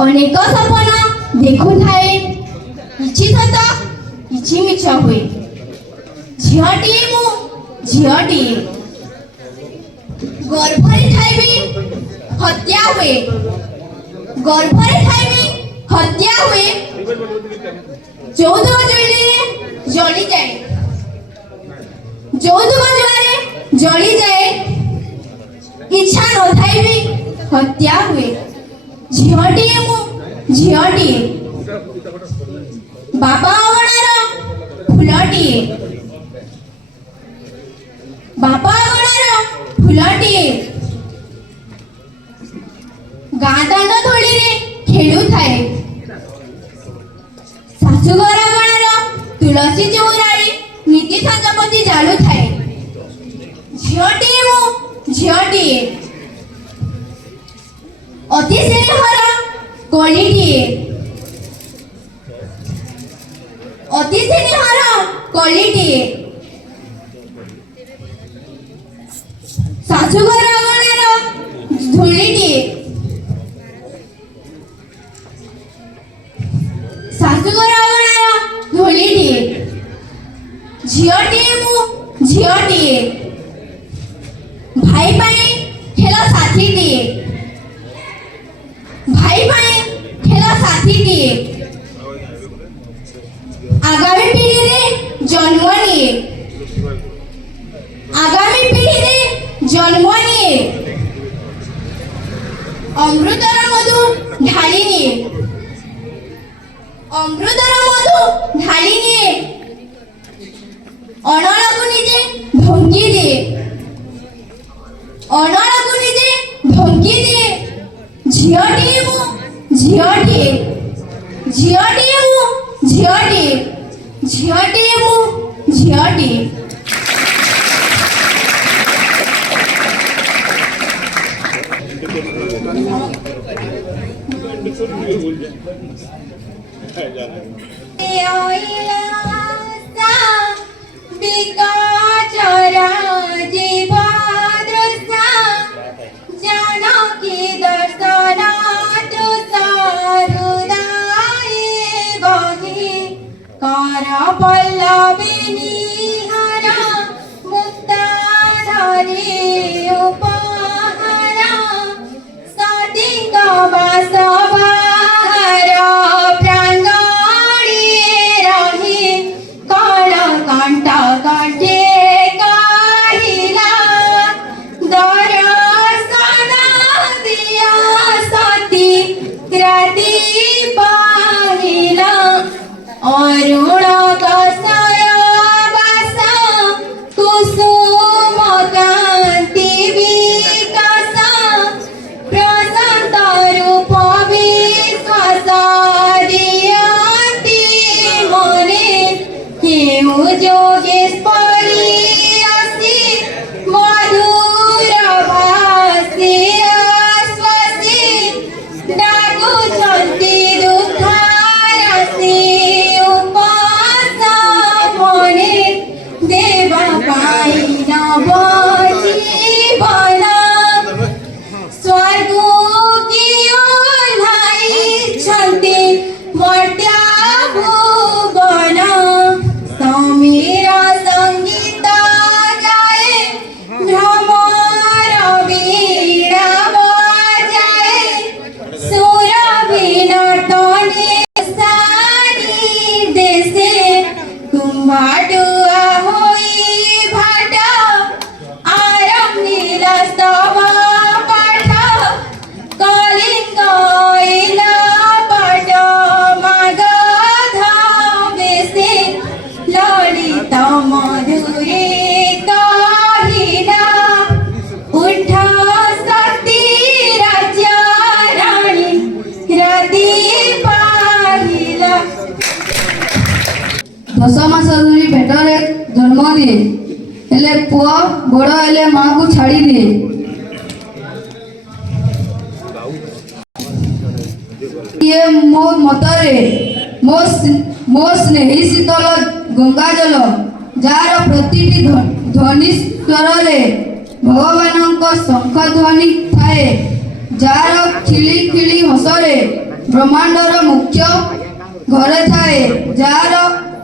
अनेक सपन देखु थाए किछि सत किछि मिछ हुए झियटिए मु झियटिए गर्भरे थाइबी हत्या हुए गर्भरे थाइबी हत्या हुए যৌতুক জলিলে জলি যায় যৌতুক জলারে জলি যায় ইচ্ছা নথাই বি হত্যা হুয়ে ঝিয়টিয়ে মু ঝিয়টিয়ে বাবা অগଣାର ফুলটিଏ ବାପା ଅଗଣାର ফুলଟିଏ ଗାଁ ଦାଣ୍ଡ ଧୂଳିରେ ଖେଳୁଥାଏ ଶାଶୁଘର ଅଗଣାର ତୁଳସୀ ଚଉରାରେ ନୀତି ସଞ୍ଜପତି ଜାଳୁଥାଏ ଝିଅଟିଏ ମୁଁ ଝିଅଟିଏ ଅତି ସ୍ନେହର କଳିଟିଏ ଅତି ସ୍ନେହର କଳିଟିଏ ଶାଶୁଘର ଅଗଣାର ଧୂଳିଟିଏ ଶାଶୁଘର ଅଗଣାର ଧୂଳିଟିଏ ଝିଅଟିଏ ମୁଁ ଝିଅଟିଏ ଭାଇ ପାଇଁ ଖେଳ ସାଥୀଟିଏ ଭାଇ ପାଇଁ ଖେଳ ସାଥୀଟିଏ ଆଗାମୀ ପିଢ଼ିରେ ଜନ୍ମ ନିଏ ଆଗାମୀ ପିଢ଼ିରେ ଜନ୍ମ ନିଏ ଅମୃତର ମଧୁ ଢାଳି ନିଏ ଅମୃତର ମଧୁ ଢାଳି ନିଏ ଅନଳକୁ ନିଜେ ଢଙ୍କି ଦିଏ ଅନଳକୁ ନିଜେ ଢଙ୍କି ଦିଏ ଝିଅଟିଏ ମୁଁ ଝିଅଟିଏ ଝିଅଟିଏ ମୁଁ ଝିଅଟିଏ ଝିଅଟିଏ ମୁଁ ଝିଅଟିଏ पल्लविनी हरा मुक्ता धरी उपहारा सती कबासबाहर प्रांगणी रही कल कंठ कंठे कहिला दर्शन दिया सती राति पाहिला अरुण कषाय बास कुसुम कांति विकास प्रशांत रूप विश्वास दियंती मने केउ जोगेश्वरी आसी मधुर भाषी आश्वासी डाकुचंती दुखारसी देवा पाई नव जीवन स्वर्ग की ओह्लाई छन्ति मर्त्या भुवन समीर संगीत गाए भ्रमर वीणा बजाए सुर विनर्तने सारी देशे कुम्भाडुआ होई भाट आरंभिल स्तव पाठ कलिंग इला पाठ मागधा बेसे ललित मधुरे कहिला उठ सती राज्य रानी रति पाहिला दस मास धरी पेटरे जन्म दिए हेले पुआ बड़ हेले माँ को छाड़ी दिए ये मो मतरे मो स्नेही शीतल गंगा जल जार प्रतिटी ध्वनि स्वर भगवान शंख ध्वनि थाए जार खिली खिली हसरे ବ୍ରହ୍ମାଣ୍ଡର ମୁଖ୍ୟ ଘରେ ଥାଏ, ଯାହାର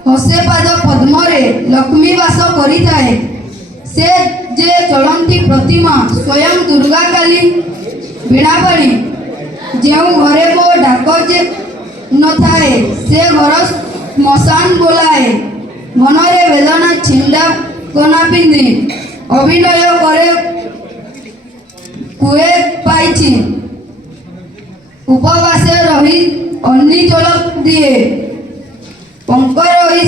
ହସେ ପାଦ ପଦ୍ମରେ ଲକ୍ଷ୍ମୀ ବାସ କରିଥାଏ। ସେ ଯେ ଚଳନ୍ତି ପ୍ରତିମା ସ୍ୱୟଂ ଦୁର୍ଗା କାଳୀ ବୀଣାପାଣି। ଯେଉଁ ଘରେ ମୋ ଡାକ ଯେ ନଥାଏ, ସେ ଘର ଶ୍ମଶାନ ବୋଲାଏ। ମନରେ ବେଦନା ଛିଣ୍ଡା କନା ପିନ୍ଧି ଅଭିନୟ କରେ କୁଏ ପାଇଛି। ଉପବାସେ ରହି ଅଗ୍ନି ଜଳ ଦିଏ, ପଙ୍କ ରହି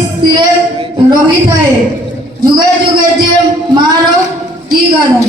ରହିଥାଏ। ଯୁଗେ ଯୁଗେ ଯେ ମାର କି ଗାଧା।